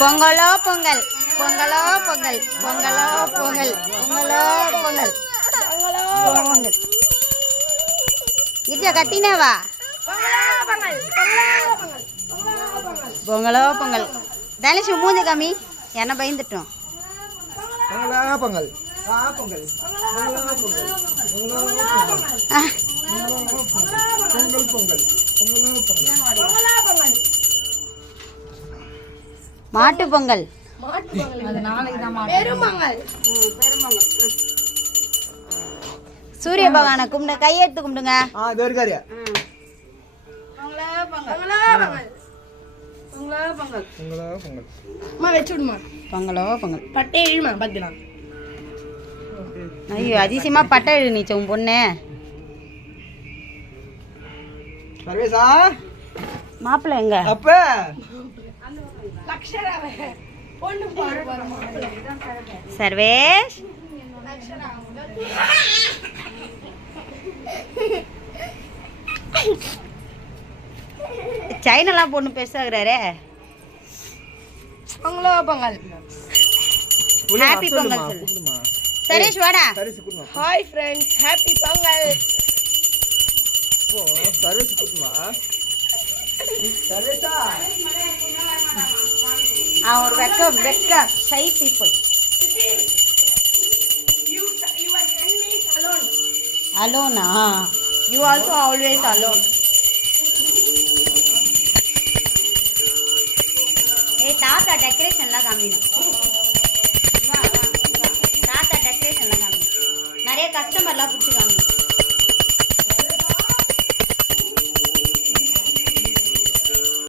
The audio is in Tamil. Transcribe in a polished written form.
பொங்கலோ பொங்கல் பொங்கலோ பொங்கல் பொங்கலோ பொங்கல் பொங்கலோ பொங்கல் பொங்கல் இடியா கத்தினேவா பொங்கலோ பொங்கல் தனுஷ் மூஞ்ச காமி என்ன பயந்துட்டோம் பொங்கல் மாட்டு பொங்கல் சூரிய பகவானை கும்பிடு கையெடுத்து கும்பிடுங்க பொங்கலோ பொங்கல் பட்டை இழுமா பார்க்கலாம். ஐயோ அதிசயமா பட்டை நீச்ச உன் பொண்ணு மாப்பிள்ள எங்க சர்வேஷ் சைனெல்லாம் பொண்ணு பெருசாகிறாரே பொங்கலோ பொங்கல். ஹாப்பி பொங்கல் சொல்லு சரேஷ் வாடா. Hi friends, happy Pongal. ஒரு வெக்க ஷை பீப்புள். அலோனா யூ ஆல்சோ ஆல்வேஸ் அலோன். ஏ தாத்தா டெக்கரேஷன்லாம் காமிக்கணும்.